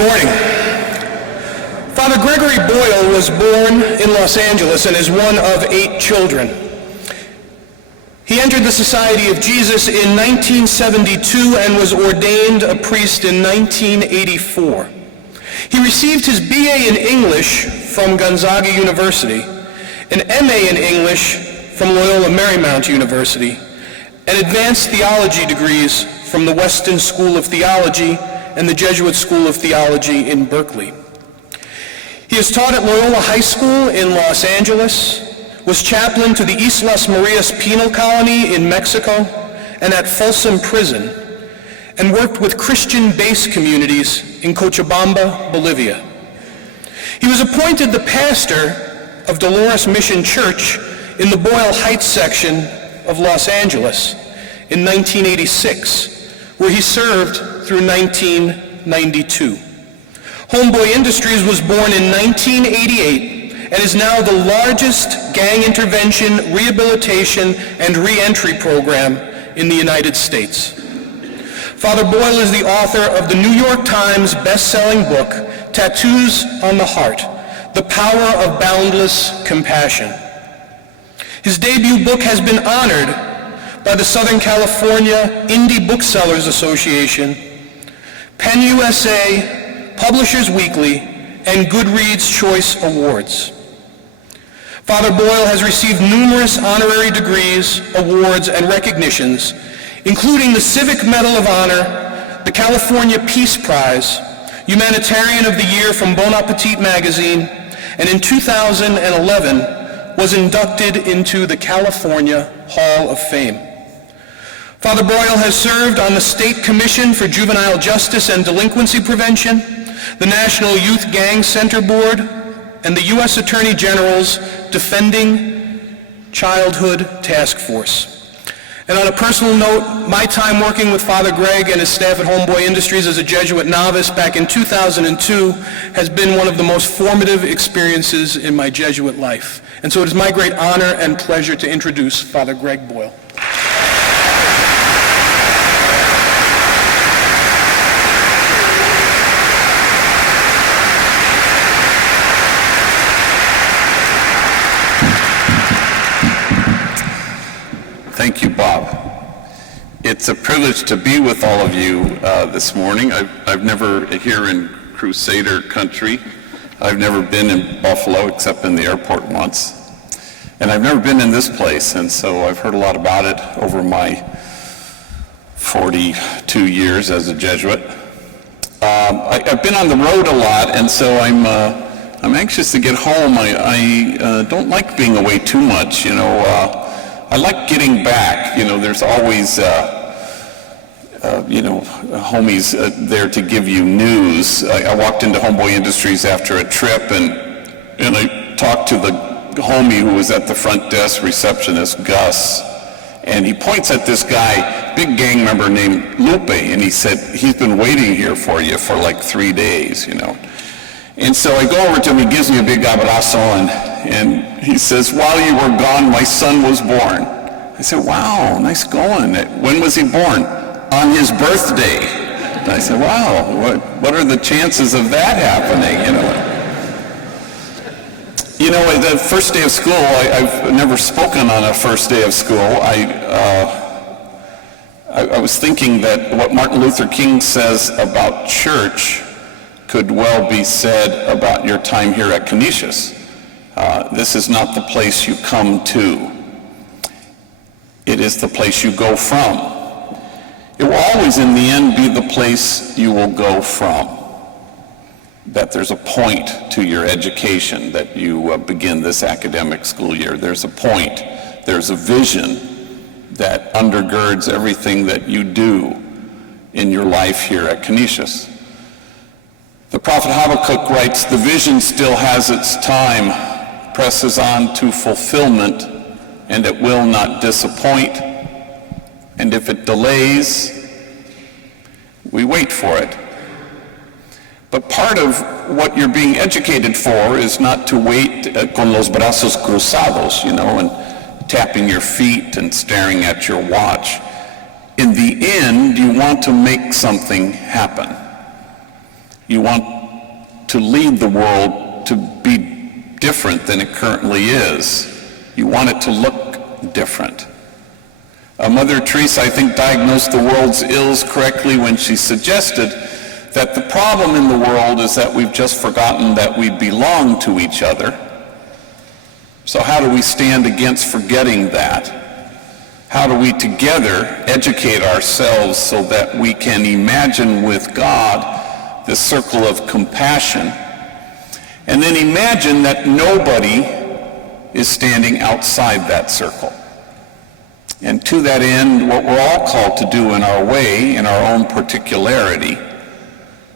morning. Father Gregory Boyle was born in Los Angeles and is one of 8 children. He entered the Society of Jesus in 1972 and was ordained a priest in 1984. He received his BA in English from Gonzaga University, an MA in English from Loyola Marymount University, and advanced theology degrees from the Weston School of Theology and the Jesuit School of Theology in Berkeley. He has taught at Loyola High School in Los Angeles, was chaplain to the East Las Marias Penal Colony in Mexico and at Folsom Prison, and worked with Christian-based communities in Cochabamba, Bolivia. He was appointed the pastor of Dolores Mission Church in the Boyle Heights section of Los Angeles in 1986, where he served through 1992. Homeboy Industries was born in 1988 and is now the largest gang intervention, rehabilitation, and re-entry program in the United States. Father Boyle is the author of the New York Times best-selling book, Tattoos on the Heart, The Power of Boundless Compassion. His debut book has been honored by the Southern California Indie Booksellers Association, Penn USA, Publishers Weekly, and Goodreads Choice Awards. Father Boyle has received numerous honorary degrees, awards, and recognitions, including the Civic Medal of Honor, the California Peace Prize, Humanitarian of the Year from Bon Appetit magazine, and in 2011 was inducted into the California Hall of Fame. Father Boyle has served on the State Commission for Juvenile Justice and Delinquency Prevention, the National Youth Gang Center Board, and the U.S. Attorney General's Defending Childhood Task Force. And on a personal note, my time working with Father Greg and his staff at Homeboy Industries as a Jesuit novice back in 2002 has been one of the most formative experiences in my Jesuit life. And so it is my great honor and pleasure to introduce Father Greg Boyle. Thank you, Bob. It's a privilege to be with all of you this morning. I've never, here in Crusader country, I've never been in Buffalo except in the airport once. And I've never been in this place, and so I've heard a lot about it over my 42 years as a Jesuit. I've been on the road a lot, and so I'm anxious to get home. I don't like being away too much, you know. I like getting back. You know, there's always, homies there to give you news. I walked into Homeboy Industries after a trip, and I talked to the homie who was at the front desk, receptionist, Gus, and he points at this guy, big gang member named Lupe, and he said, he's been waiting here for you for like 3 days, you know. And so I go over to him, he gives me a big abrazo, and he says, while you were gone, my son was born. I said, wow, nice going. When was he born? On his birthday. And I said, wow, what are the chances of that happening, you know? You know, the first day of school, I've never spoken on a first day of school. I was thinking that what Martin Luther King says about church could well be said about your time here at Canisius. This is not the place you come to. It is the place you go from. It will always, in the end, be the place you will go from. That there's a point to your education that you begin this academic school year. There's a point. There's a vision that undergirds everything that you do in your life here at Canisius. The prophet Habakkuk writes, the vision still has its time, presses on to fulfillment, and it will not disappoint. And if it delays, we wait for it. But part of what you're being educated for is not to wait con los brazos cruzados, you know, and tapping your feet and staring at your watch. In the end, you want to make something happen. You want to lead the world to be different than it currently is. You want it to look different. Mother Teresa, I think, diagnosed the world's ills correctly when she suggested that the problem in the world is that we've just forgotten that we belong to each other. So how do we stand against forgetting that? How do we together educate ourselves so that we can imagine with God this circle of compassion, and then imagine that nobody is standing outside that circle? And to that end, what we're all called to do in our way, in our own particularity,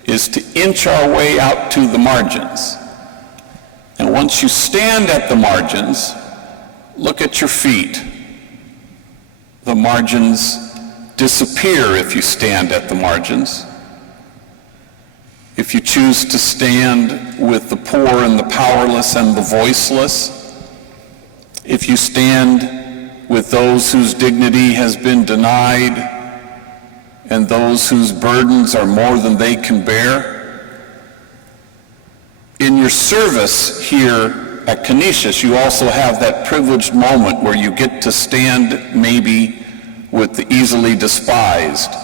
is to inch our way out to the margins. And once you stand at the margins, look at your feet. The margins disappear if you stand at the margins. If you choose to stand with the poor and the powerless and the voiceless, if you stand with those whose dignity has been denied and those whose burdens are more than they can bear, in your service here at Canisius, you also have that privileged moment where you get to stand maybe with the easily despised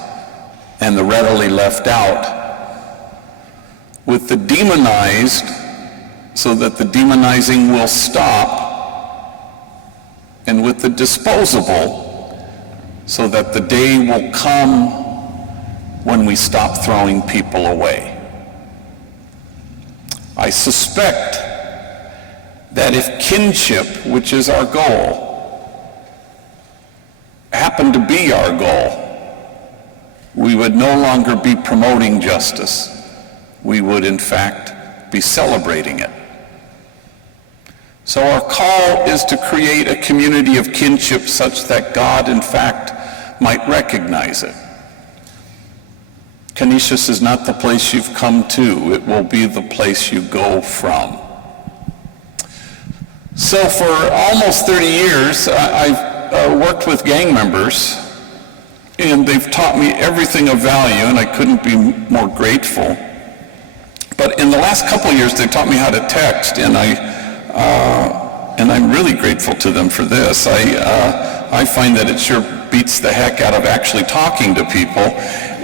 and the readily left out, with the demonized so that the demonizing will stop, and with the disposable so that the day will come when we stop throwing people away. I suspect that if kinship, which is our goal, happened to be our goal, we would no longer be promoting justice. We would, in fact, be celebrating it. So our call is to create a community of kinship such that God, in fact, might recognize it. Canisius is not the place you've come to. It will be the place you go from. So for almost 30 years, I've worked with gang members, and they've taught me everything of value, and I couldn't be more grateful. But in the last couple of years, they taught me how to text, and I'm really grateful to them for this. I find that it sure beats the heck out of actually talking to people,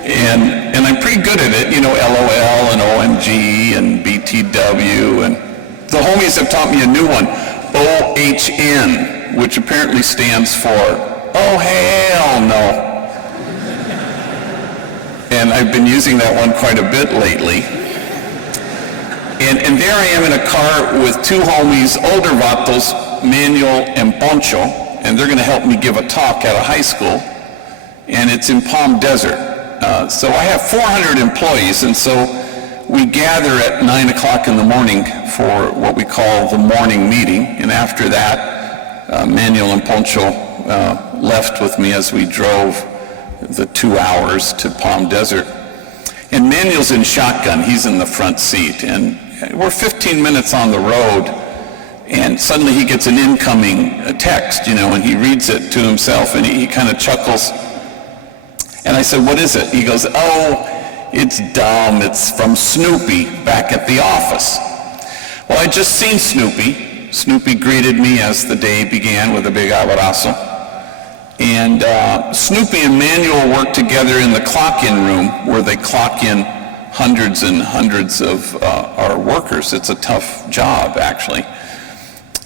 and I'm pretty good at it, you know, LOL and OMG and BTW, and the homies have taught me a new one, OHN, which apparently stands for, oh hell no. And I've been using that one quite a bit lately. And there I am in a car with two homies, older vatos, Manuel and Poncho, and they're going to help me give a talk at a high school, and it's in Palm Desert. So I have 400 employees, and so we gather at 9 o'clock in the morning for what we call the morning meeting, and after that, Manuel and Poncho left with me as we drove the 2 hours to Palm Desert. And Manuel's in shotgun, he's in the front seat, and we're 15 minutes on the road, and suddenly he gets an incoming text, you know, and he reads it to himself, and he kind of chuckles. And I said, what is it? He goes, oh, it's dumb, it's from Snoopy back at the office. Well, I'd just seen Snoopy. Snoopy greeted me as the day began with a big abrazo. And Snoopy and Manuel work together in the clock-in room where they clock in hundreds and hundreds of our workers. It's a tough job, actually.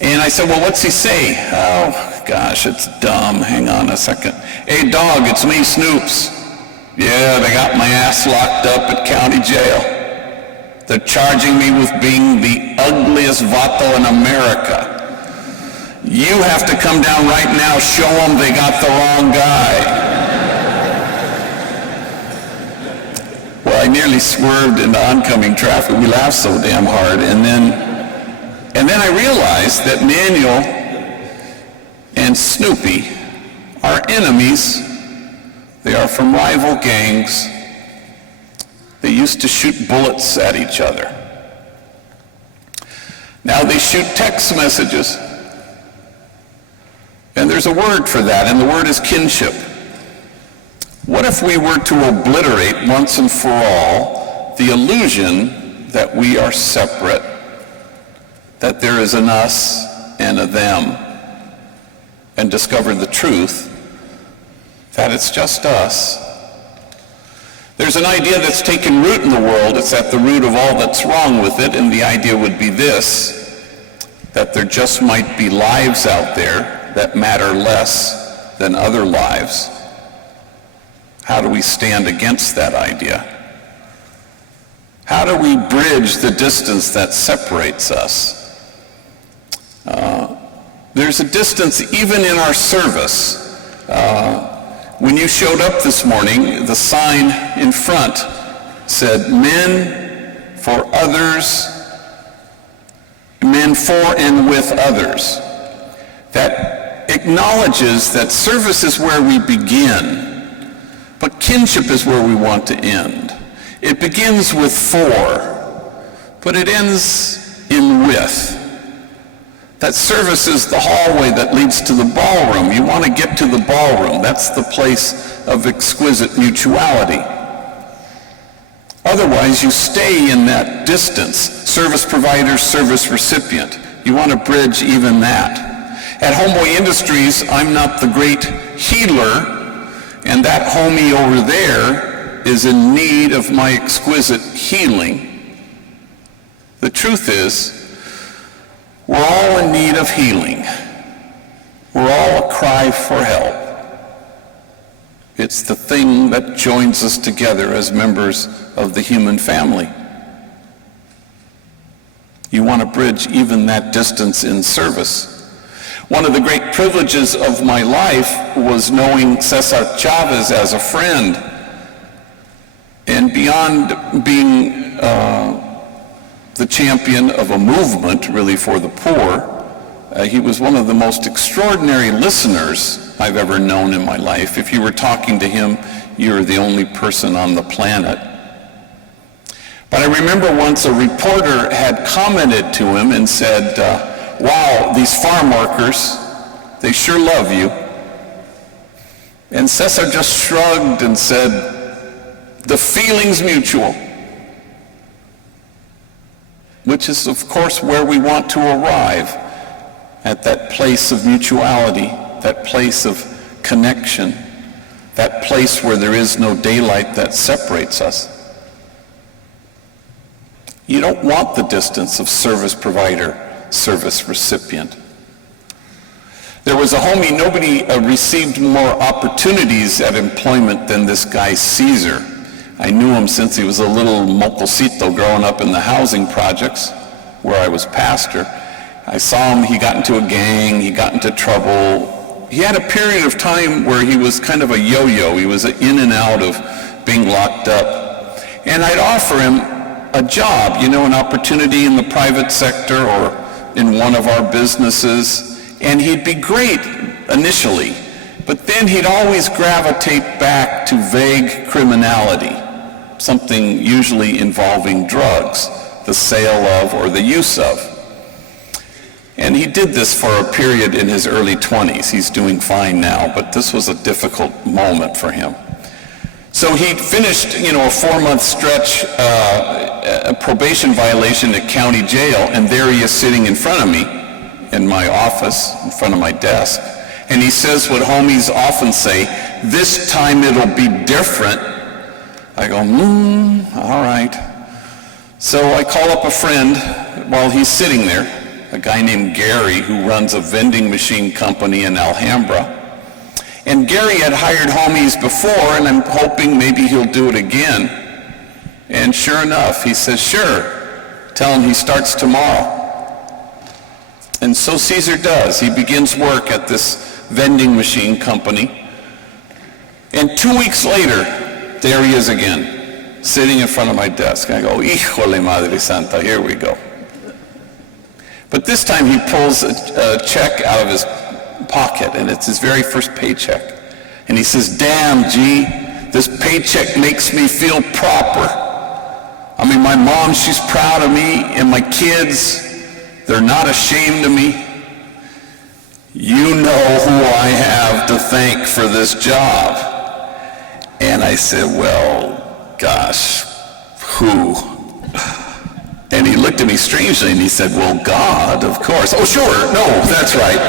And I said, well, what's he say? Oh, gosh, it's dumb. Hang on a second. Hey, dog, it's me, Snoops. Yeah, they got my ass locked up at county jail. They're charging me with being the ugliest vato in America. You have to come down right now, show them they got the wrong guy. Well, I nearly swerved into oncoming traffic. We laughed so damn hard. And then I realized that Manuel and Snoopy are enemies. They are from rival gangs. They used to shoot bullets at each other. Now they shoot text messages. And there's a word for that, and the word is kinship. What if we were to obliterate once and for all the illusion that we are separate, that there is an us and a them, and discover the truth that it's just us. There's an idea that's taken root in the world. It's at the root of all that's wrong with it, and the idea would be this, that there just might be lives out there that matter less than other lives. How do we stand against that idea? How do we bridge the distance that separates us? There's a distance even in our service. When you showed up this morning, the sign in front said, men for others, men for and with others. That acknowledges that service is where we begin, but kinship is where we want to end. It begins with for, but it ends in with. That service is the hallway that leads to the ballroom. You want to get to the ballroom. That's the place of exquisite mutuality. Otherwise, you stay in that distance. Service provider, service recipient. You want to bridge even that. At Homeboy Industries, I'm not the great healer, and that homie over there is in need of my exquisite healing. The truth is, we're all in need of healing. We're all a cry for help. It's the thing that joins us together as members of the human family. You want to bridge even that distance in service. One of the great privileges of my life was knowing Cesar Chavez as a friend. And beyond being the champion of a movement, really, for the poor, he was one of the most extraordinary listeners I've ever known in my life. If you were talking to him, you were the only person on the planet. But I remember once a reporter had commented to him and said, wow, these farm workers, they sure love you. And Cesar just shrugged and said, the feeling's mutual. Which is, of course, where we want to arrive, at that place of mutuality, that place of connection, that place where there is no daylight that separates us. You don't want the distance of service provider, service recipient. There was a homie, nobody received more opportunities at employment than this guy, Caesar. I knew him since he was a little mocosito growing up in the housing projects where I was pastor. I saw him, he got into a gang, he got into trouble. He had a period of time where he was kind of a yo-yo. He was in and out of being locked up. And I'd offer him a job, an opportunity in the private sector or in one of our businesses. And he'd be great initially, but then he'd always gravitate back to vague criminality. Something usually involving drugs, the sale of or the use of. And he did this for a period in his early 20s. He's doing fine now, but this was a difficult moment for him. So he finished, a 4-month stretch, a probation violation at county jail, and there he is sitting in front of me in my office, in front of my desk. And he says what homies often say, this time it'll be different. I go, all right. So I call up a friend while he's sitting there, a guy named Gary who runs a vending machine company in Alhambra. And Gary had hired homies before, and I'm hoping maybe he'll do it again. And sure enough, he says, sure. Tell him he starts tomorrow. And so Caesar does. He begins work at this vending machine company. And 2 weeks later, there he is again, sitting in front of my desk. I go, híjole madre santa, here we go. But this time he pulls a check out of his pocket, and it's his very first paycheck. And he says, damn, G, this paycheck makes me feel proper. I mean, my mom, she's proud of me, and my kids, they're not ashamed of me. You know who I have to thank for this job. And I said, well, gosh, who? And he looked at me strangely and he said, well, God, of course. Oh, sure, no, that's right.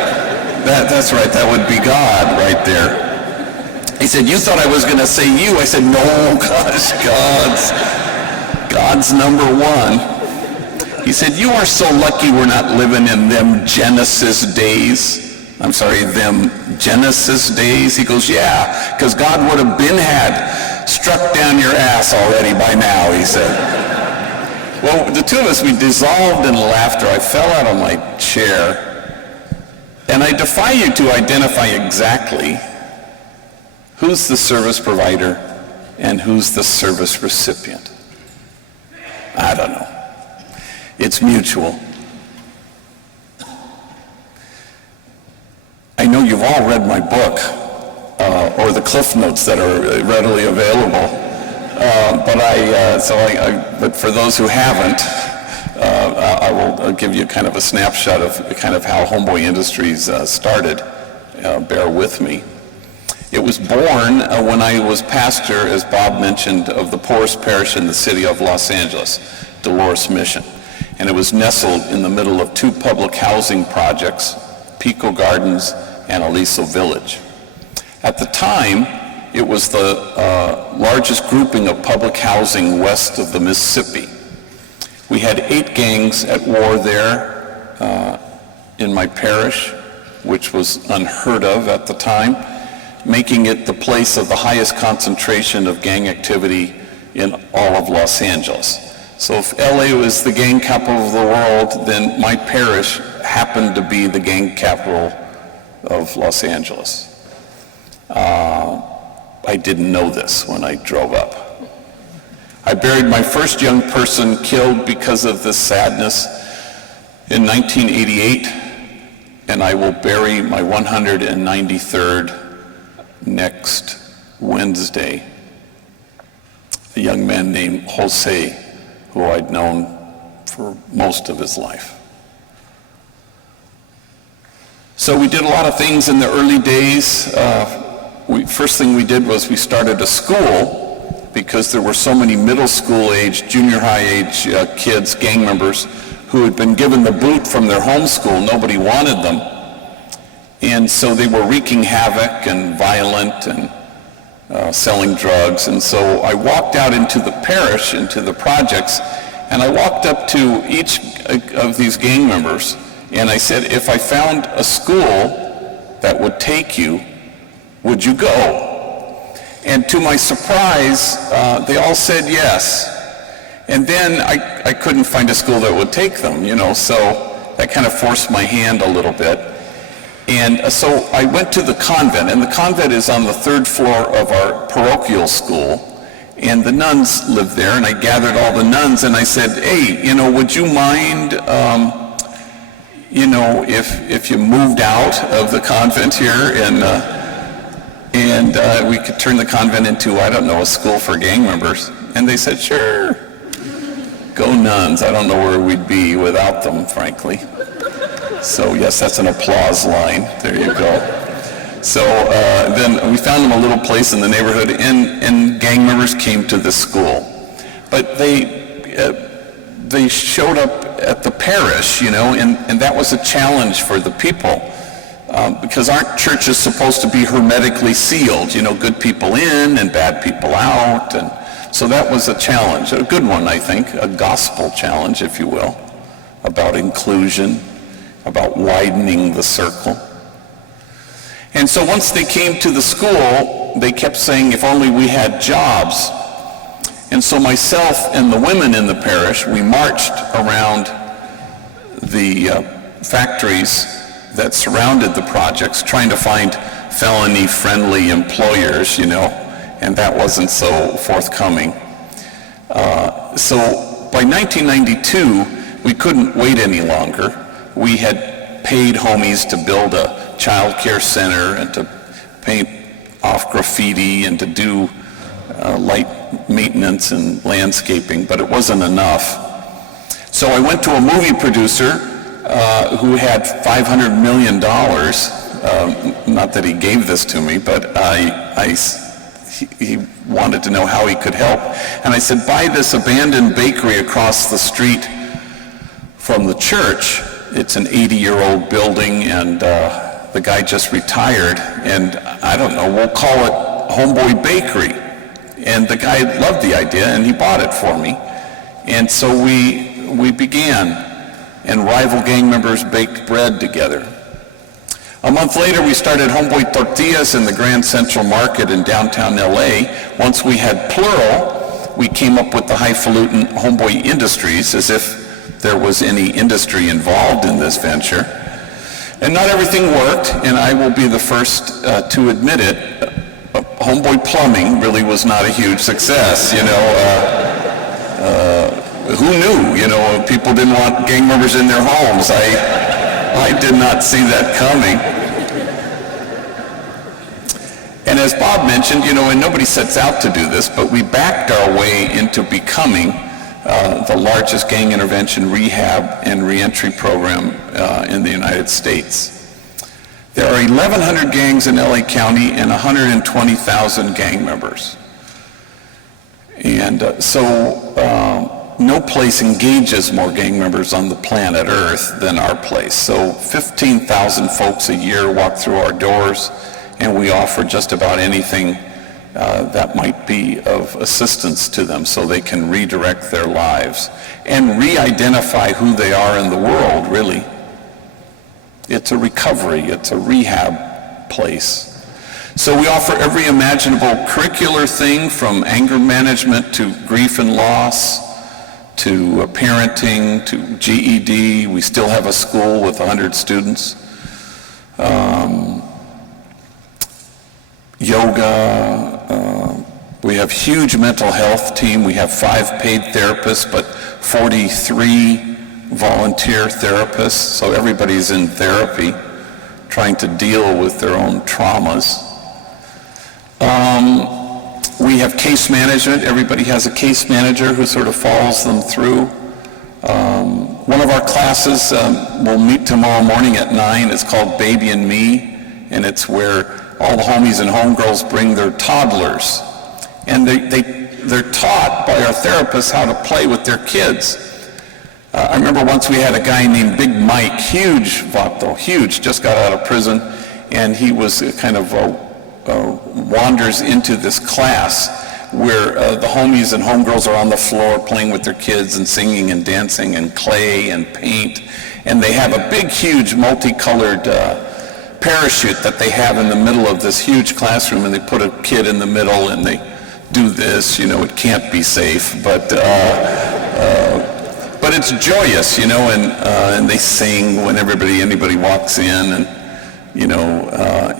That's right, that would be God right there. He said, you thought I was going to say you. I said, no, gosh, God's number one. He said, you are so lucky we're not living in them Genesis days. I'm sorry, them Genesis days. He goes, yeah, because God would have had struck down your ass already by now, he said. Well, the two of us, we dissolved in laughter. I fell out of my chair. And I defy you to identify exactly who's the service provider and who's the service recipient. I don't know. It's mutual. I know you've all read my book, or the Cliff Notes that are readily available. But for those who haven't, I will give you kind of a snapshot of kind of how Homeboy Industries started. Bear with me. It was born when I was pastor, as Bob mentioned, of the poorest parish in the city of Los Angeles, Dolores Mission. And it was nestled in the middle of two public housing projects, Pico Gardens and Aliso Village. At the time, it was the largest grouping of public housing west of the Mississippi. We had 8 gangs at war there in my parish, which was unheard of at the time, making it the place of the highest concentration of gang activity in all of Los Angeles. So if LA was the gang capital of the world, then my parish happened to be the gang capital of Los Angeles. I didn't know this when I drove up. I buried my first young person killed because of this sadness in 1988, and I will bury my 193rd next Wednesday. A young man named Jose, who I'd known for most of his life. So we did a lot of things in the early days. First thing we did was we started a school because there were so many middle school age, junior high age kids, gang members, who had been given the boot from their home school. Nobody wanted them. And so they were wreaking havoc and violent and selling drugs. And so I walked out into the parish, into the projects, and I walked up to each of these gang members, and I said, if I found a school that would take you, would you go? And to my surprise, they all said yes. And then I couldn't find a school that would take them, so that kind of forced my hand a little bit. And so I went to the convent, and the convent is on the 3rd floor of our parochial school, and the nuns lived there, and I gathered all the nuns, and I said, hey, would you mind, if you moved out of the convent here, and we could turn the convent into, I don't know, a school for gang members? And they said, sure. Go nuns. I don't know where we'd be without them, frankly. So yes, that's an applause line. There you go. So then we found them a little place in the neighborhood, and gang members came to the school. But they showed up at the parish, and that was a challenge for the people. Because aren't churches supposed to be hermetically sealed? Good people in and bad people out. And so that was a challenge, a good one, I think, a gospel challenge, if you will, about inclusion, about widening the circle. And so once they came to the school, they kept saying, if only we had jobs. And so myself and the women in the parish, we marched around the factories that surrounded the projects, trying to find felony-friendly employers, and that wasn't so forthcoming. So by 1992, we couldn't wait any longer. We had paid homies to build a child care center and to paint off graffiti and to do light maintenance and landscaping, but it wasn't enough. So I went to a movie producer who had $500 million. Not that he gave this to me, but he wanted to know how he could help. And I said, buy this abandoned bakery across the street from the church. It's an 80-year-old building, and the guy just retired, and I don't know, we'll call it Homeboy Bakery. And the guy loved the idea, and he bought it for me. And so we began, and rival gang members baked bread together. A month later, we started Homeboy Tortillas in the Grand Central Market in downtown LA. Once we had plural, we came up with the highfalutin Homeboy Industries, as if there was any industry involved in this venture. And not everything worked, and I will be the first to admit it. Homeboy Plumbing really was not a huge success, you know. Who knew, you know, people didn't want gang members in their homes. I did not see that coming. And as Bob mentioned, you know, and nobody sets out to do this, but we backed our way into becoming the largest gang intervention rehab and reentry program in the United States. There are 1,100 gangs in LA County and 120,000 gang members. And no place engages more gang members on the planet Earth than our place. So 15,000 folks a year walk through our doors, and we offer just about anything that might be of assistance to them so they can redirect their lives and re-identify who they are in the world, really. It's a recovery, it's a rehab place. So we offer every imaginable curricular thing, from anger management to grief and loss, to parenting, to GED. We still have a school with 100 students. Yoga. We have huge mental health team. We have 5 paid therapists, but 43 volunteer therapists. So everybody's in therapy, trying to deal with their own traumas. We have case management. Everybody has a case manager who sort of follows them through. One of our classes will meet tomorrow morning at 9. It's called Baby and Me, and it's where all the homies and homegirls bring their toddlers. And they're taught by our therapists how to play with their kids. I remember once we had a guy named Big Mike, huge vato, huge, just got out of prison, and he was kind of wanders into this class where the homies and homegirls are on the floor playing with their kids and singing and dancing and clay and paint. And they have a big, huge, multicolored parachute that they have in the middle of this huge classroom, and they put a kid in the middle and they do this, you know, it can't be safe, but it's joyous, you know, and they sing when anybody walks in, and you know,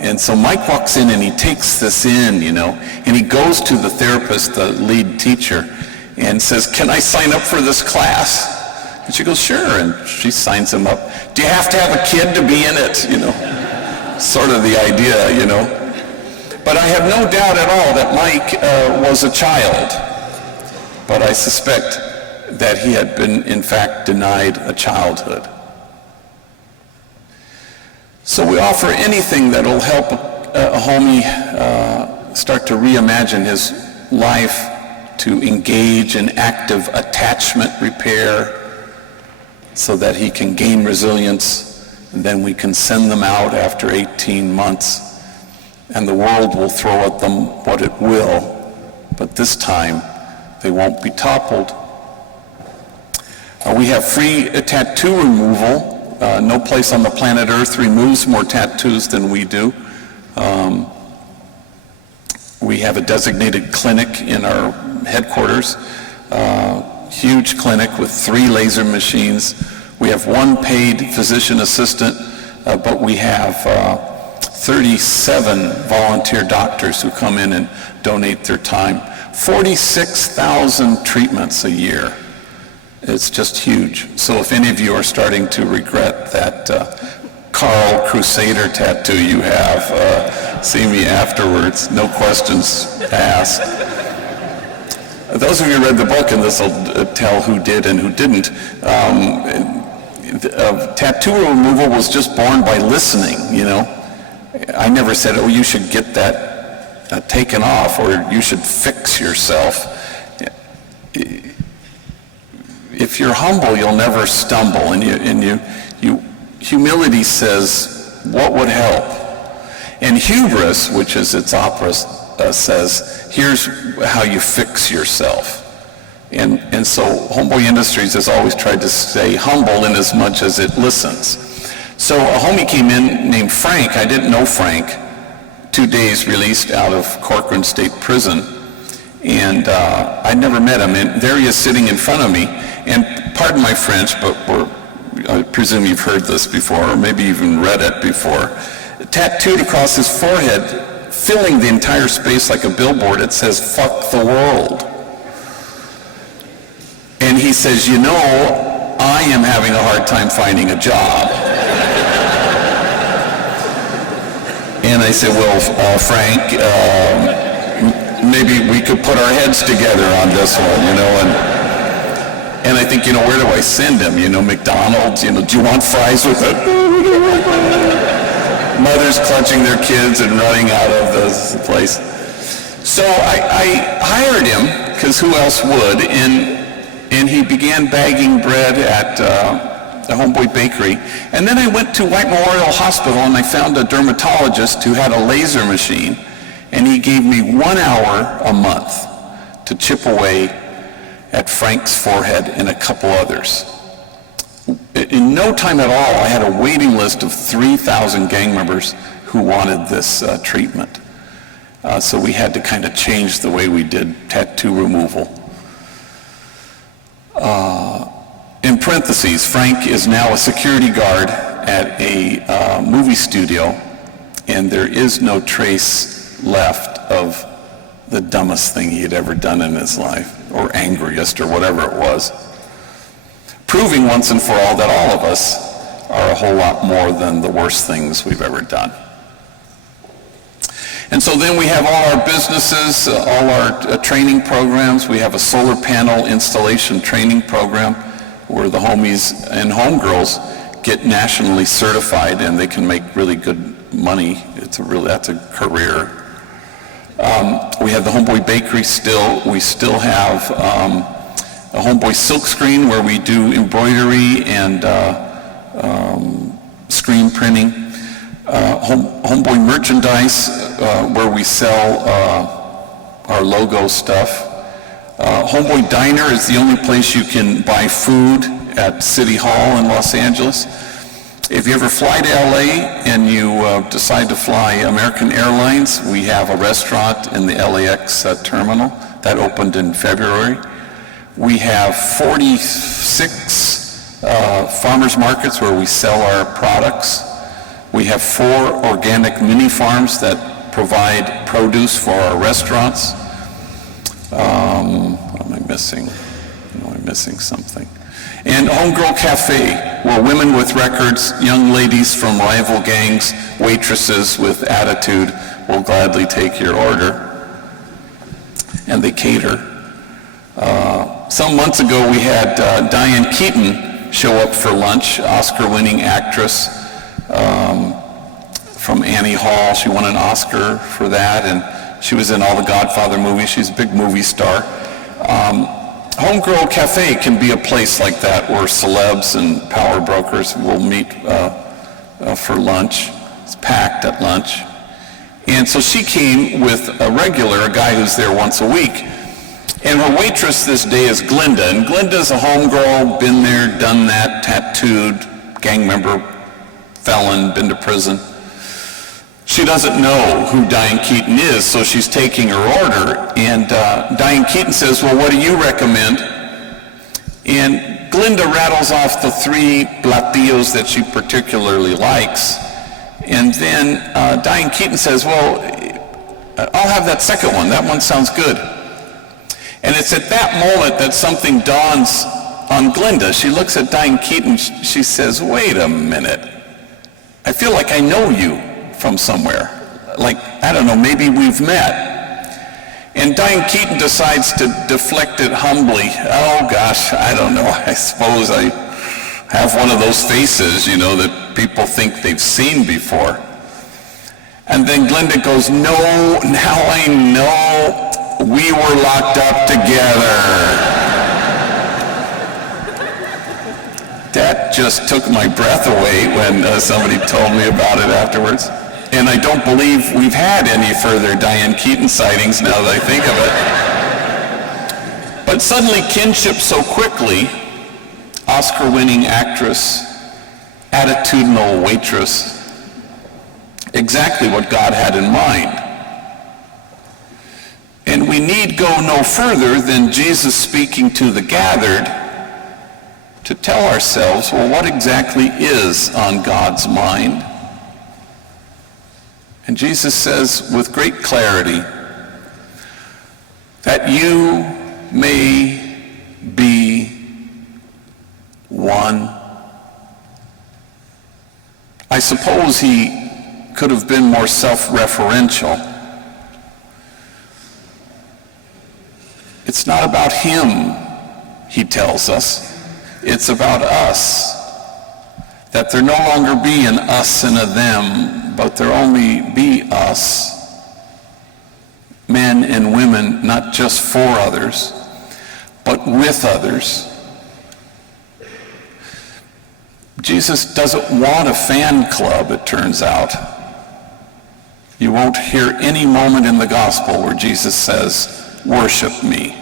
and so Mike walks in and he takes this in, you know, and he goes to the therapist, the lead teacher, and says, "Can I sign up for this class?" And she goes, "Sure," and she signs him up. "Do you have to have a kid to be in it?" You know, sort of the idea, you know. But I have no doubt at all that Mike was a child, but I suspect that he had been, in fact, denied a childhood. So we offer anything that will help a homie start to reimagine his life, to engage in active attachment repair so that he can gain resilience, and then we can send them out after 18 months, and the world will throw at them what it will, but this time they won't be toppled. We have free tattoo removal. No place on the planet Earth removes more tattoos than we do. We have a designated clinic in our headquarters, huge clinic with 3 laser machines. We have 1 paid physician assistant, but we have 37 volunteer doctors who come in and donate their time. 46,000 treatments a year. It's just huge. So if any of you are starting to regret that Carl Crusader tattoo you have, see me afterwards, no questions asked. Those of you who read the book, and this will tell who did and who didn't, tattoo removal was just born by listening, you know. I never said, "Oh, you should get that taken off, or you should fix yourself. If you're humble, you'll never stumble, and humility says, what would help? And hubris, which is its opposite, says, here's how you fix yourself. And so Homeboy Industries has always tried to stay humble in as much as it listens. So a homie came in named Frank. I didn't know Frank. 2 days released out of Corcoran State Prison. And I'd never met him. And there he is sitting in front of me. And pardon my French, but I presume you've heard this before, or maybe even read it before. Tattooed across his forehead, filling the entire space like a billboard, it says, "Fuck the world." And he says, you know, I am having a hard time finding a job. And I said, well, Frank, maybe we could put our heads together on this one, you know, and I think, you know, where do I send him? You know, McDonald's, you know, do you want fries with it? Mothers clutching their kids and running out of the place. So I hired him, because who else would, and he began bagging bread at the Homeboy Bakery. And then I went to White Memorial Hospital, and I found a dermatologist who had a laser machine, and he gave me 1 hour a month to chip away at Frank's forehead and a couple others. In no time at all, I had a waiting list of 3,000 gang members who wanted this treatment. So we had to kind of change the way we did tattoo removal. In parentheses, Frank is now a security guard at a movie studio, and there is no trace left of the dumbest thing he had ever done in his life, or angriest, or whatever it was. Proving once and for all that all of us are a whole lot more than the worst things we've ever done. And so then we have all our businesses, all our training programs. We have a solar panel installation training program where the homies and homegirls get nationally certified, and they can make really good money. That's a career. We have the Homeboy Bakery still. We still have a Homeboy Silk Screen where we do embroidery and screen printing. Homeboy Merchandise where we sell our logo stuff. Homeboy Diner is the only place you can buy food at City Hall in Los Angeles. If you ever fly to LA and you decide to fly American Airlines, we have a restaurant in the LAX terminal that opened in February. We have 46 farmers markets where we sell our products. We have 4 organic mini farms that provide produce for our restaurants. What am I missing? I know I'm missing something. And Homegirl Cafe, where women with records, young ladies from rival gangs, waitresses with attitude will gladly take your order. And they cater. Some months ago we had Diane Keaton show up for lunch, Oscar-winning actress from Annie Hall. She won an Oscar for that, and she was in all the Godfather movies. She's a big movie star. Homegirl Cafe can be a place like that where celebs and power brokers will meet for lunch. It's packed at lunch. And so she came with a guy who's there once a week. And her waitress this day is Glinda. And Glinda's a homegirl, been there, done that, tattooed, gang member, felon, been to prison. She doesn't know who Diane Keaton is, so she's taking her order. And Diane Keaton says, well, what do you recommend? And Glinda rattles off the 3 platillos that she particularly likes. And then Diane Keaton says, well, I'll have that second one. That one sounds good. And it's at that moment that something dawns on Glinda. She looks at Diane Keaton. She says, wait a minute. I feel like I know you from somewhere. Like, I don't know, maybe we've met. And Diane Keaton decides to deflect it humbly. Oh gosh, I don't know. I suppose I have one of those faces, you know, that people think they've seen before. And then Glenda goes, no, now I know we were locked up together. That just took my breath away when somebody told me about it afterwards. And I don't believe we've had any further Diane Keaton sightings now that I think of it. But suddenly kinship so quickly, Oscar-winning actress, attitudinal waitress, exactly what God had in mind. And we need go no further than Jesus speaking to the gathered to tell ourselves, well, what exactly is on God's mind? And Jesus says with great clarity, that you may be one. I suppose he could have been more self-referential. It's not about him, he tells us. It's about us. That there no longer be an us and a them, but there only be us, men and women, not just for others, but with others. Jesus doesn't want a fan club, it turns out. You won't hear any moment in the gospel where Jesus says, worship me.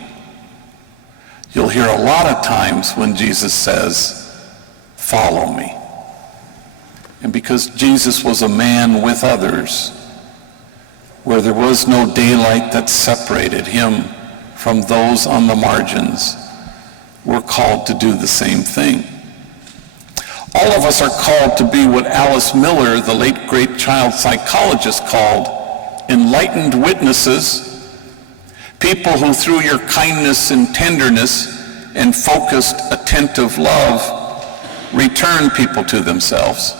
You'll hear a lot of times when Jesus says, follow me. And because Jesus was a man with others, where there was no daylight that separated him from those on the margins, we're called to do the same thing. All of us are called to be what Alice Miller, the late great child psychologist, called enlightened witnesses, people who through your kindness and tenderness and focused, attentive love return people to themselves.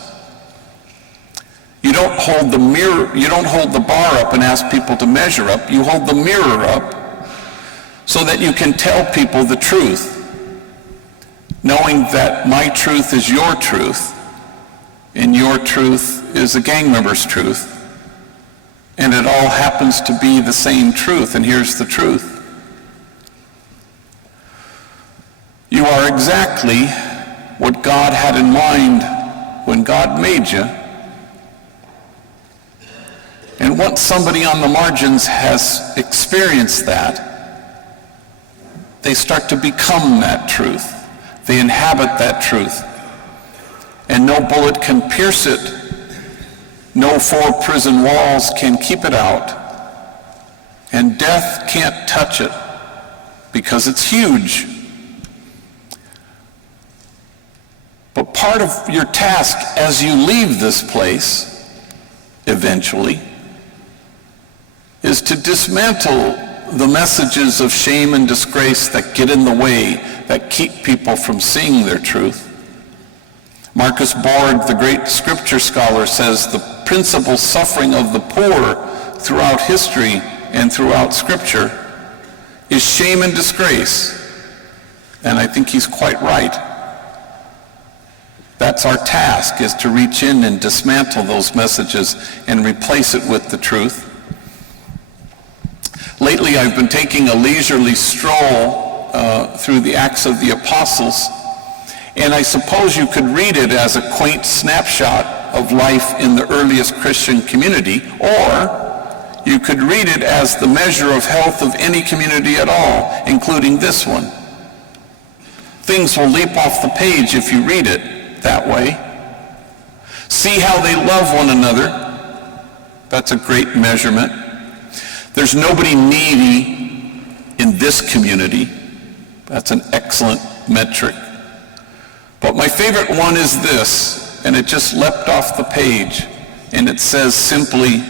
You don't hold the bar up and ask people to measure up. You hold the mirror up so that you can tell people the truth, knowing that my truth is your truth, and your truth is a gang member's truth, and it all happens to be the same truth, and here's the truth. You are exactly what God had in mind when God made you. And once somebody on the margins has experienced that, they start to become that truth. They inhabit that truth. And no bullet can pierce it. No four prison walls can keep it out. And death can't touch it because it's huge. But part of your task as you leave this place, eventually, is to dismantle the messages of shame and disgrace that get in the way, that keep people from seeing their truth. Marcus Borg, the great scripture scholar, says the principal suffering of the poor throughout history and throughout scripture is shame and disgrace. And I think he's quite right. That's our task, is to reach in and dismantle those messages and replace it with the truth. Lately, I've been taking a leisurely stroll through the Acts of the Apostles, and I suppose you could read it as a quaint snapshot of life in the earliest Christian community, or you could read it as the measure of health of any community at all, including this one. Things will leap off the page if you read it that way. See how they love one another. That's a great measurement. There's nobody needy in this community. That's an excellent metric. But my favorite one is this, and it just leapt off the page, and it says simply,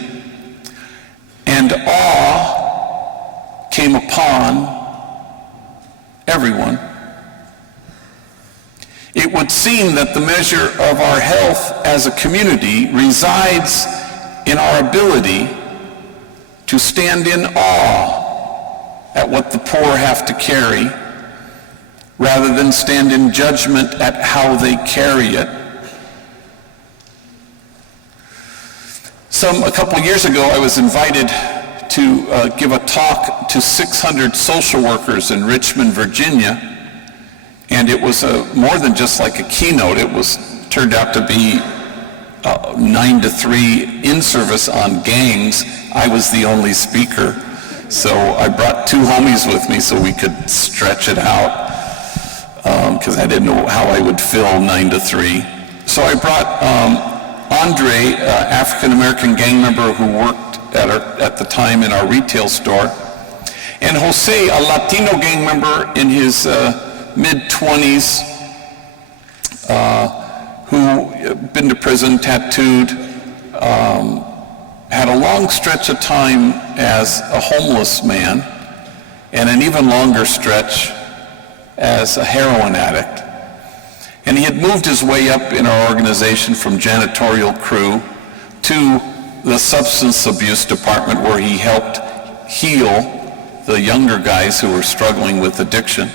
and awe came upon everyone. It would seem that the measure of our health as a community resides in our ability to stand in awe at what the poor have to carry, rather than stand in judgment at how they carry it. A couple years ago, I was invited to give a talk to 600 social workers in Richmond, Virginia, and it was more than just like a keynote. It turned out to be 9 to 3 in-service on gangs. I was the only speaker, so I brought 2 homies with me so we could stretch it out, because I didn't know how I would fill 9 to 3. So I brought Andre, African-American gang member who worked at the time in our retail store, and Jose, a Latino gang member in his mid-20s, who been to prison, tattooed, had a long stretch of time as a homeless man, and an even longer stretch as a heroin addict. And he had moved his way up in our organization from janitorial crew to the substance abuse department, where he helped heal the younger guys who were struggling with addiction.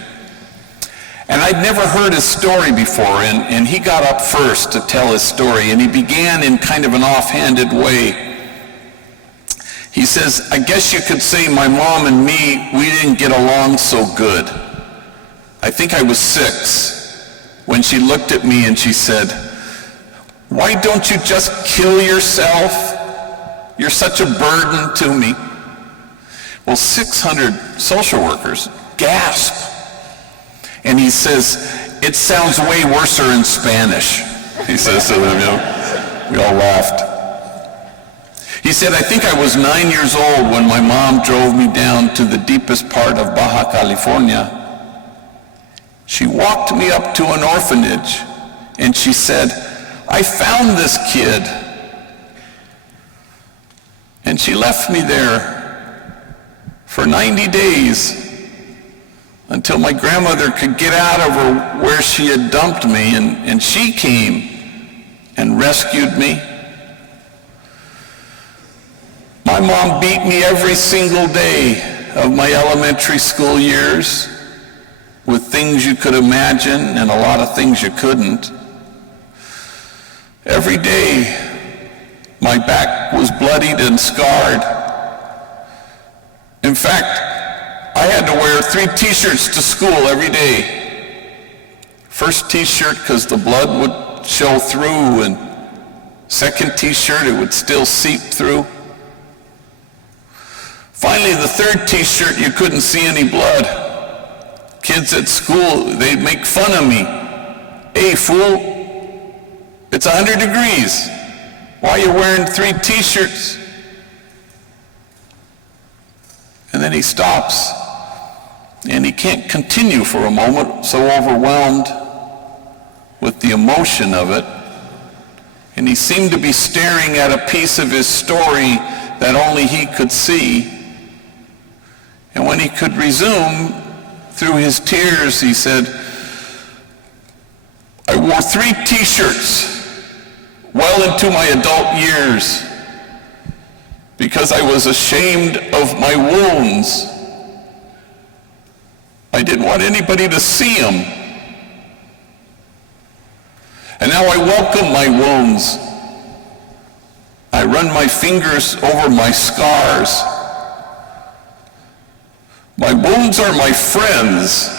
And I'd never heard his story before, and he got up first to tell his story, and he began in kind of an offhanded way. He says, "I guess you could say my mom and me, we didn't get along so good. I think I was 6 when she looked at me and she said, 'Why don't you just kill yourself? You're such a burden to me.'" Well, 600 social workers gasp. And he says, "It sounds way worser in Spanish," he says to them. We all laughed. He said, "I think I was 9 years old when my mom drove me down to the deepest part of Baja California. She walked me up to an orphanage, and she said, 'I found this kid.' And she left me there for 90 days until my grandmother could get out of her where she had dumped me, and she came and rescued me. My mom beat me every single day of my elementary school years with things you could imagine and a lot of things you couldn't. Every day, my back was bloodied and scarred. In fact, I had to wear 3 t-shirts to school every day. First t-shirt because the blood would show through, and second t-shirt, it would still seep through. Finally, the 3rd t-shirt, you couldn't see any blood. Kids at school, they'd make fun of me. "Hey, fool, it's 100 degrees. Why are you wearing 3 t-shirts?" And then he stops, and he can't continue for a moment, so overwhelmed with the emotion of it. And he seemed to be staring at a piece of his story that only he could see. And when he could resume, through his tears, he said, "I wore 3 t-shirts well into my adult years because I was ashamed of my wounds. I didn't want anybody to see them. And now I welcome my wounds. I run my fingers over my scars. My wounds are my friends.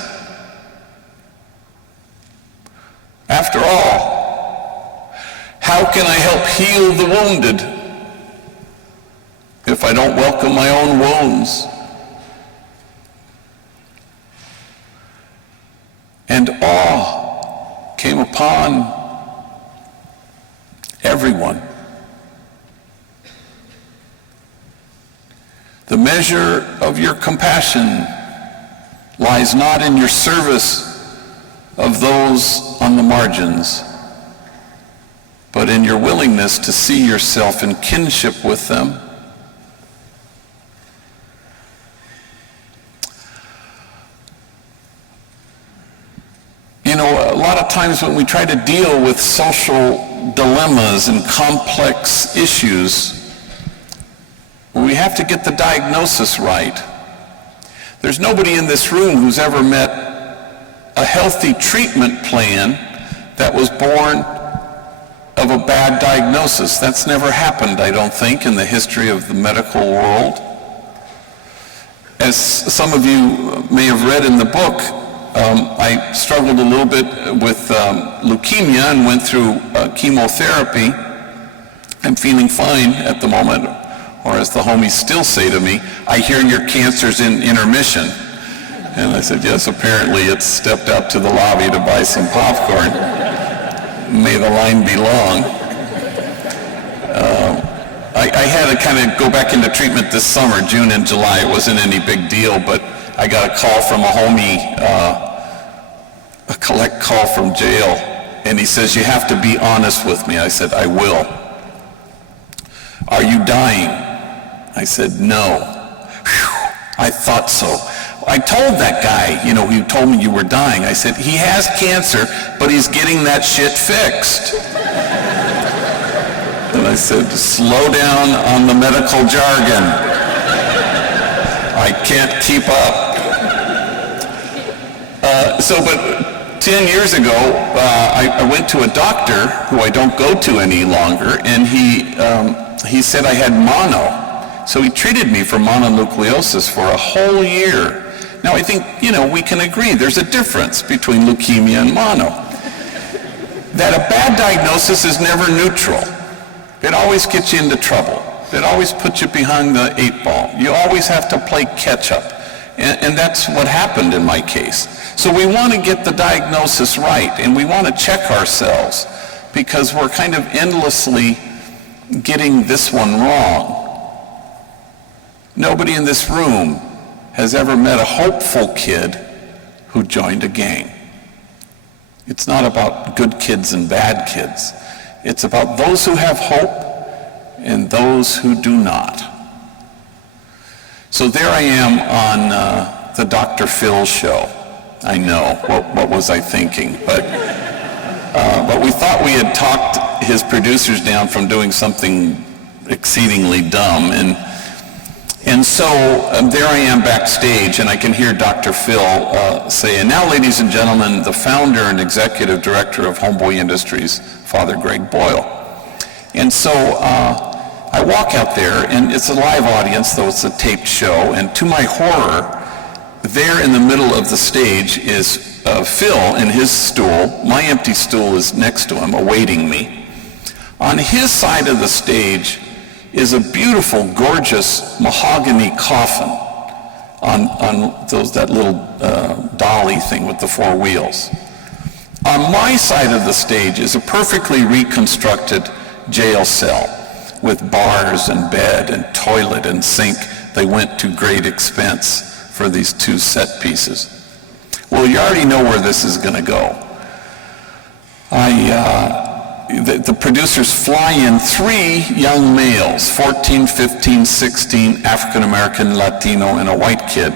After all, how can I help heal the wounded if I don't welcome my own wounds?" And awe came upon everyone. The measure of your compassion lies not in your service of those on the margins, but in your willingness to see yourself in kinship with them. You know, a lot of times when we try to deal with social dilemmas and complex issues, we have to get the diagnosis right. There's nobody in this room who's ever met a healthy treatment plan that was born of a bad diagnosis. That's never happened, I don't think, in the history of the medical world. As some of you may have read in the book, I struggled a little bit with leukemia and went through chemotherapy. I'm feeling fine at the moment, or as the homies still say to me, I hear your cancer's in intermission. And I said, yes, apparently it's stepped out to the lobby to buy some popcorn. May the line be long. I had to kind of go back into treatment this summer, June and July. It wasn't any big deal, but I got a call from a homie, a collect call from jail, and he says, you have to be honest with me. I said, I will. Are you dying? I said, no. Whew, I thought so. I told that guy, who told me you were dying, I said, he has cancer, but he's getting that shit fixed. And I said, slow down on the medical jargon. I can't keep up. But 10 years ago, I went to a doctor who I don't go to any longer, and he said I had mono. So he treated me for mononucleosis for a whole year. Now I think, we can agree there's a difference between leukemia and mono. That a bad diagnosis is never neutral. It always gets you into trouble. It always puts you behind the 8 ball. You always have to play catch up. And that's what happened in my case. So we want to get the diagnosis right, and we want to check ourselves, because we're kind of endlessly getting this one wrong. Nobody in this room has ever met a hopeful kid who joined a gang. It's not about good kids and bad kids. It's about those who have hope and those who do not. So there I am on the Dr. Phil show. I know, what was I thinking? But we thought we had talked his producers down from doing something exceedingly dumb, and so there I am backstage, and I can hear Dr. Phil say, and now, ladies and gentlemen, the founder and executive director of Homeboy Industries, Father Greg Boyle. And so I walk out there, and it's a live audience, though it's a taped show, and to my horror, there in the middle of the stage is Phil in his stool. My empty stool is next to him, awaiting me. On his side of the stage is a beautiful, gorgeous mahogany coffin on that little dolly thing with the 4 wheels. On my side of the stage is a perfectly reconstructed jail cell with bars and bed and toilet and sink. They went to great expense for these 2 set pieces. Well, you already know where this is going to go. The producers fly in 3 young males, 14, 15, 16, African-American, Latino, and a white kid.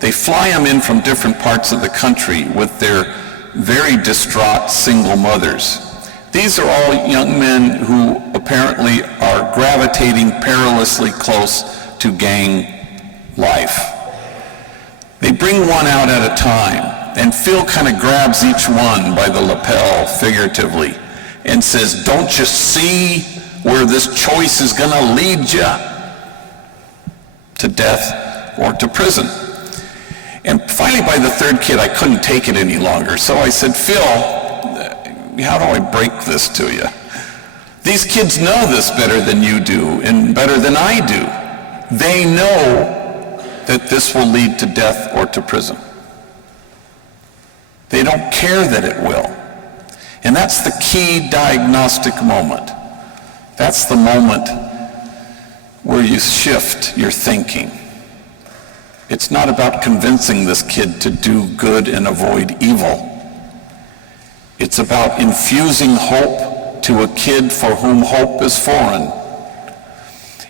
They fly them in from different parts of the country with their very distraught single mothers. These are all young men who apparently are gravitating perilously close to gang life. They bring one out at a time, and Phil kind of grabs each one by the lapel, figuratively, and says, don't you see where this choice is going to lead you? To death or to prison. And finally, by the 3rd kid, I couldn't take it any longer. So I said, Phil, how do I break this to you? These kids know this better than you do and better than I do. They know that this will lead to death or to prison. They don't care that it will. And that's the key diagnostic moment. That's the moment where you shift your thinking. It's not about convincing this kid to do good and avoid evil. It's about infusing hope to a kid for whom hope is foreign.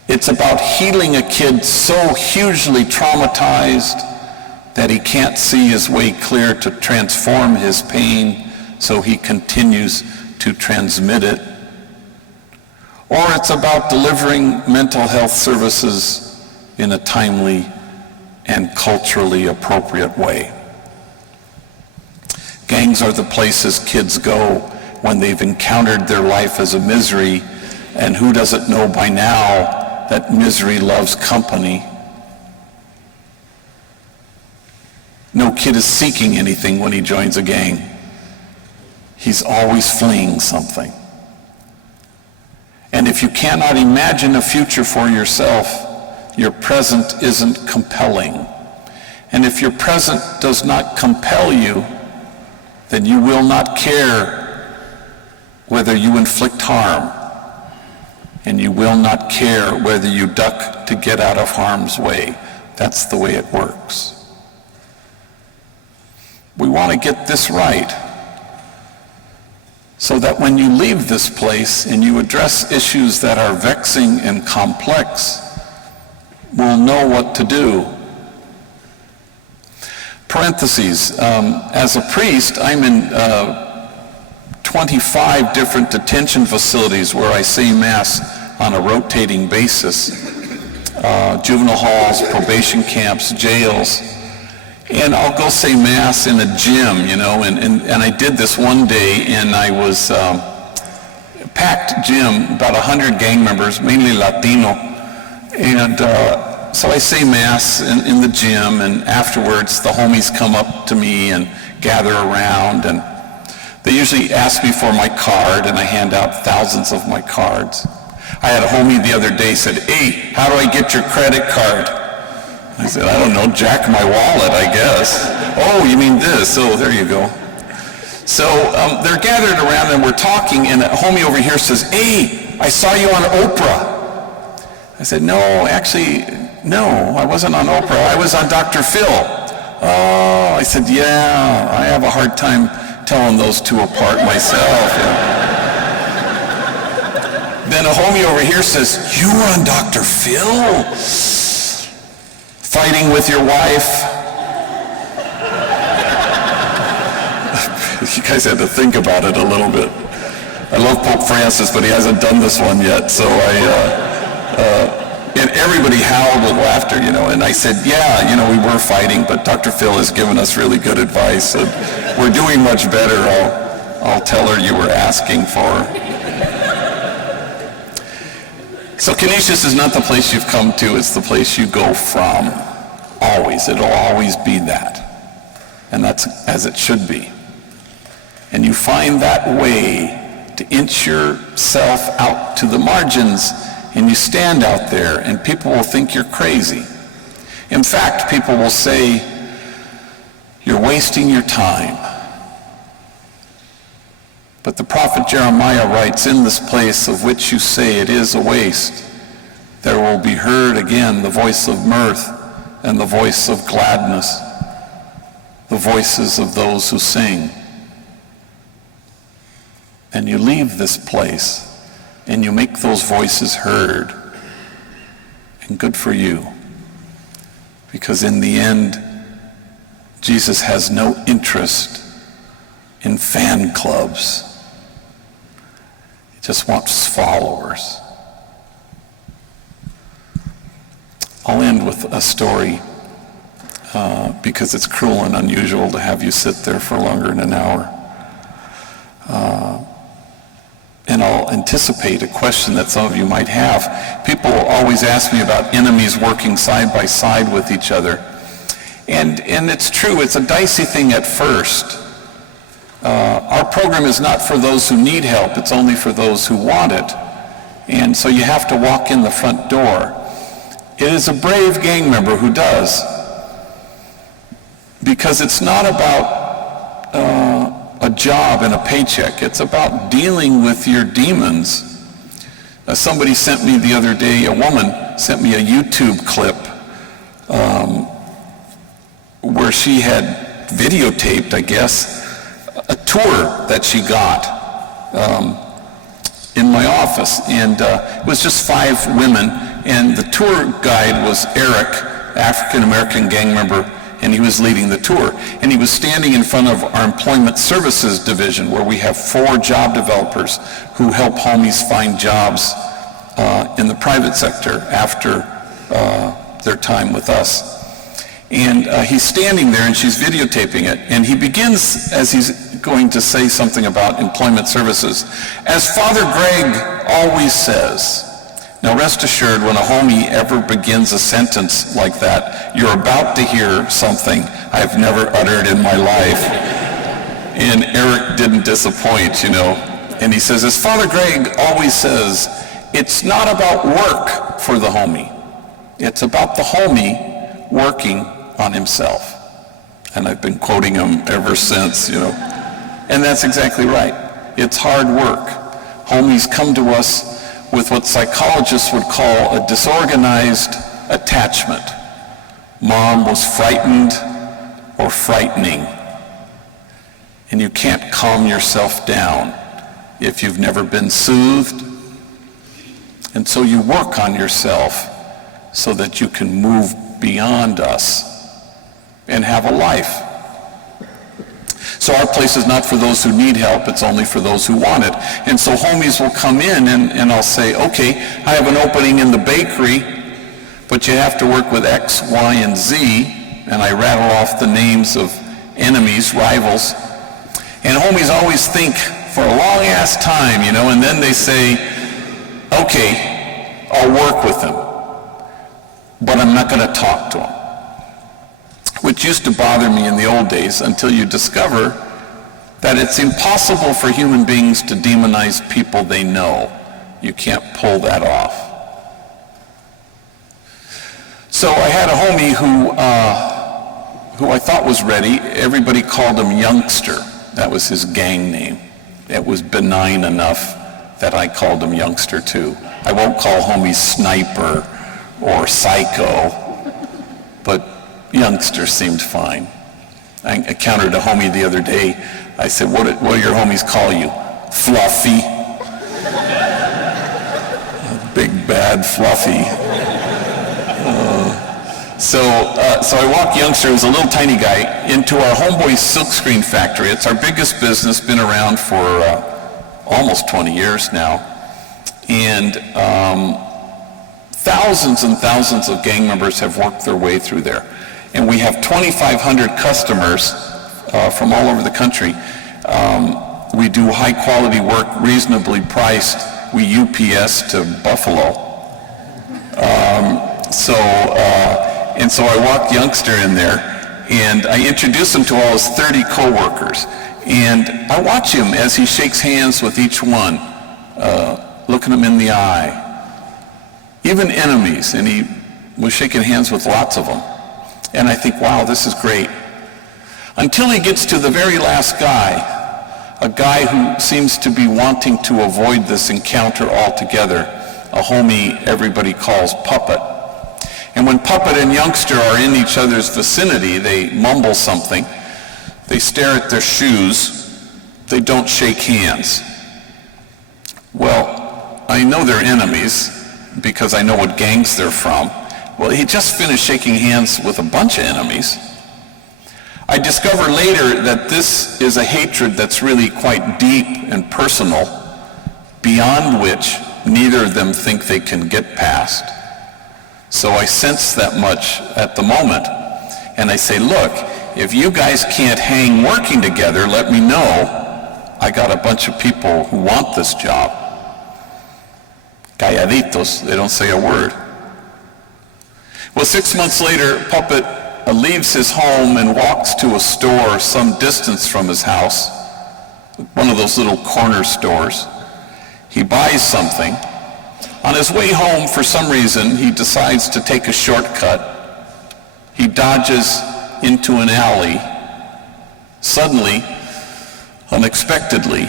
It's about healing a kid so hugely traumatized that he can't see his way clear to transform his pain, so he continues to transmit it. Or it's about delivering mental health services in a timely and culturally appropriate way. Gangs are the places kids go when they've encountered their life as a misery, and who doesn't know by now that misery loves company? No kid is seeking anything when he joins a gang. He's always fleeing something. And if you cannot imagine a future for yourself, your present isn't compelling. And if your present does not compel you, then you will not care whether you inflict harm. And you will not care whether you duck to get out of harm's way. That's the way it works. We want to get this right, so that when you leave this place and you address issues that are vexing and complex, we'll know what to do. Parentheses, as a priest, I'm in 25 different detention facilities where I say Mass on a rotating basis. Juvenile halls, probation camps, jails. And I'll go say Mass in a gym, and I did this one day, and I was packed gym, about 100 gang members, mainly Latino, and so I say Mass in the gym, and afterwards the homies come up to me and gather around, and they usually ask me for my card, and I hand out thousands of my cards. I had a homie the other day said, "Hey, how do I get your credit card?" I said, "I don't know, jack my wallet, I guess." "Oh, you mean this? Oh, there you go." So they're gathered around and we're talking, and a homie over here says, "Hey, I saw you on Oprah." I said, "No, actually, no, I wasn't on Oprah. I was on Dr. Phil." "Oh," I said, "Yeah, I have a hard time telling those two apart myself." Then a homie over here says, "You were on Dr. Phil? Fighting with your wife?" You guys had to think about it a little bit. I love Pope Francis, but he hasn't done this one yet, so and everybody howled with laughter, and I said, "Yeah, we were fighting, but Dr. Phil has given us really good advice, and we're doing much better. I'll tell her you were asking for her." So Canisius is not the place you've come to, it's the place you go from. Always. It'll always be that. And that's as it should be. And you find that way to inch yourself out to the margins, and you stand out there, and people will think you're crazy. In fact, people will say, "You're wasting your time." But the prophet Jeremiah writes, "In this place of which you say it is a waste, there will be heard again the voice of mirth and the voice of gladness, the voices of those who sing." And you leave this place and you make those voices heard. And good for you. Because in the end, Jesus has no interest in fan clubs. He just wants followers. I'll end with a story because it's cruel and unusual to have you sit there for longer than an hour. And I'll anticipate a question that some of you might have. People always ask me about enemies working side by side with each other. And it's true, it's a dicey thing at first. Our program is not for those who need help, it's only for those who want it. And so you have to walk in the front door. It is a brave gang member who does. Because it's not about a job and a paycheck. It's about dealing with your demons. Somebody sent me the other day, a woman sent me a YouTube clip where she had videotaped, I guess, a tour that she got in my office. And it was just 5 women, and the tour guide was Eric, African-American gang member, and he was leading the tour. And he was standing in front of our Employment Services Division, where we have 4 job developers who help homies find jobs in the private sector after their time with us. And he's standing there, and she's videotaping it. And he begins, as he's going to say something about employment services. As Father Greg always says, now rest assured, when a homie ever begins a sentence like that, you're about to hear something I've never uttered in my life. And Eric didn't disappoint, And he says, as Father Greg always says, it's not about work for the homie. It's about the homie working on himself. And I've been quoting him ever since, And that's exactly right. It's hard work. Homies come to us with what psychologists would call a disorganized attachment. Mom was frightened or frightening. And you can't calm yourself down if you've never been soothed. And so you work on yourself so that you can move beyond us and have a life. So our place is not for those who need help, it's only for those who want it. And so homies will come in and I'll say, okay, I have an opening in the bakery, but you have to work with X, Y, and Z, and I rattle off the names of enemies, rivals. And homies always think for a long ass time, and then they say, okay, I'll work with them, but I'm not going to talk to them. Which used to bother me in the old days until you discover that it's impossible for human beings to demonize people they know. You can't pull that off. So I had a homie who I thought was ready. Everybody called him Youngster. That was his gang name. It was benign enough that I called him Youngster too. I won't call homies Sniper or Psycho, but Youngster seemed fine. I encountered a homie the other day. I said, what do your homies call you? Fluffy. Big bad Fluffy. So I walked Youngster, who was a little tiny guy, into our Homeboy silkscreen factory. It's our biggest business, been around for almost 20 years now. And thousands and thousands of gang members have worked their way through there. And we have 2,500 customers from all over the country. We do high quality work, reasonably priced. We UPS to Buffalo. So I walked Youngster in there, and I introduced him to all his 30 coworkers. And I watch him as he shakes hands with each one, looking them in the eye. Even enemies, and he was shaking hands with lots of them. And I think, wow, this is great. Until he gets to the very last guy, a guy who seems to be wanting to avoid this encounter altogether, a homie everybody calls Puppet. And when Puppet and Youngster are in each other's vicinity, they mumble something, they stare at their shoes, they don't shake hands. Well, I know they're enemies because I know what gangs they're from. Well, he just finished shaking hands with a bunch of enemies. I discover later that this is a hatred that's really quite deep and personal, beyond which neither of them think they can get past. So I sense that much at the moment, and I say, look, if you guys can't hang working together, let me know. I got a bunch of people who want this job. Calladitos, they don't say a word. Well, 6 months later, Puppet leaves his home and walks to a store some distance from his house, one of those little corner stores. He buys something. On his way home, for some reason, he decides to take a shortcut. He dodges into an alley. Suddenly, unexpectedly,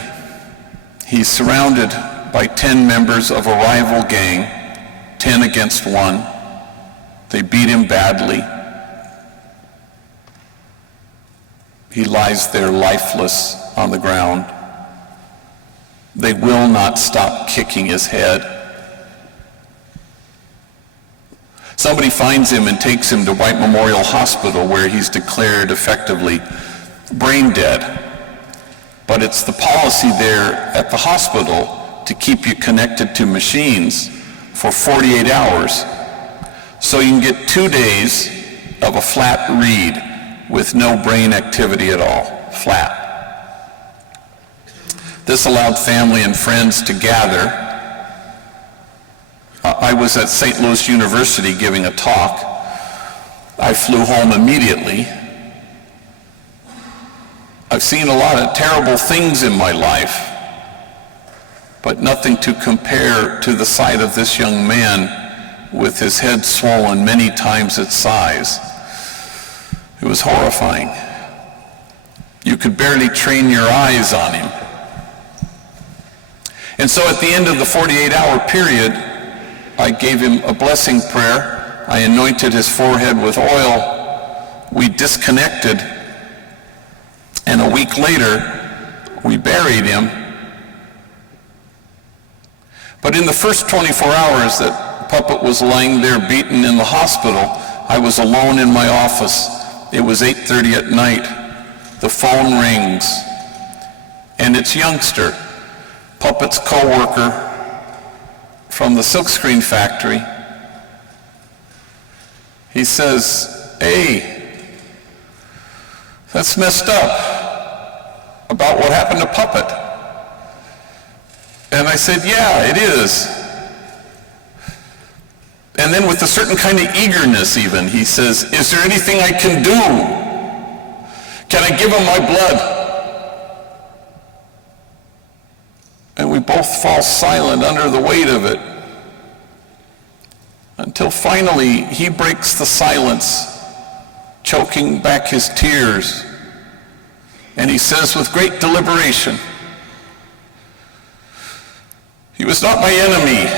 he's surrounded by 10 members of a rival gang, 10 against 1. They beat him badly. He lies there lifeless on the ground. They will not stop kicking his head. Somebody finds him and takes him to White Memorial Hospital, where he's declared effectively brain dead. But it's the policy there at the hospital to keep you connected to machines for 48 hours. So you can get 2 days of a flat read with no brain activity at all, flat. This allowed family and friends to gather. I was at St. Louis University giving a talk. I flew home immediately. I've seen a lot of terrible things in my life, but nothing to compare to the sight of this young man with his head swollen many times its size. It was horrifying. You could barely train your eyes on him. And so at the end of the 48-hour period, I gave him a blessing prayer. I anointed his forehead with oil. We disconnected. And a week later, we buried him. But in the first 24 hours that Puppet was lying there beaten in the hospital, I was alone in my office. It was 8:30 at night. The phone rings, and it's Youngster, Puppet's co-worker from the silkscreen factory. He says, "Hey, that's messed up about what happened to Puppet." And I said, "Yeah, it is." And then with a certain kind of eagerness even, he says, "Is there anything I can do? Can I give him my blood?" And we both fall silent under the weight of it, until finally he breaks the silence, choking back his tears, and he says with great deliberation, "He was not my enemy.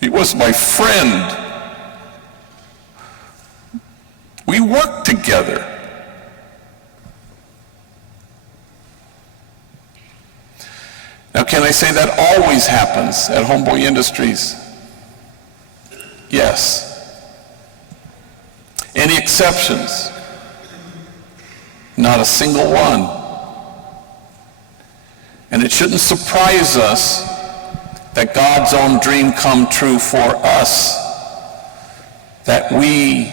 He was my friend. We worked together." Now, can I say that always happens at Homeboy Industries? Yes. Any exceptions? Not a single one. And it shouldn't surprise us that God's own dream come true for us, that we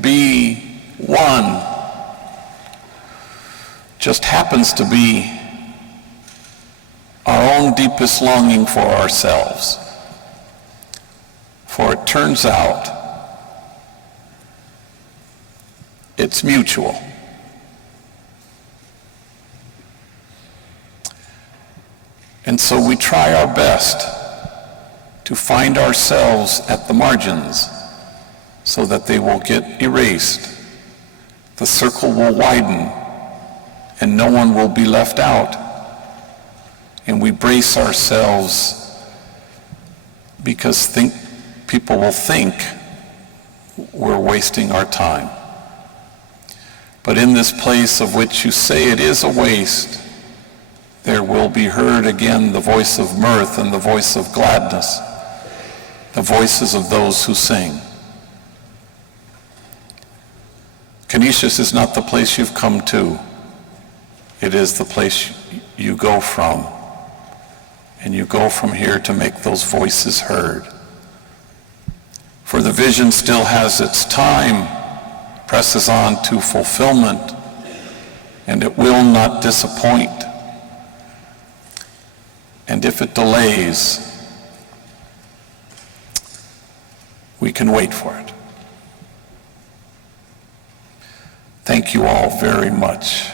be one, just happens to be our own deepest longing for ourselves. For it turns out it's mutual. And so we try our best to find ourselves at the margins so that they will get erased. The circle will widen and no one will be left out. And we brace ourselves because people will think we're wasting our time. But in this place of which you say it is a waste, there will be heard again the voice of mirth and the voice of gladness, the voices of those who sing. Canisius is not the place you've come to. It is the place you go from. And you go from here to make those voices heard. For the vision still has its time, presses on to fulfillment, and it will not disappoint. And if it delays, we can wait for it. Thank you all very much.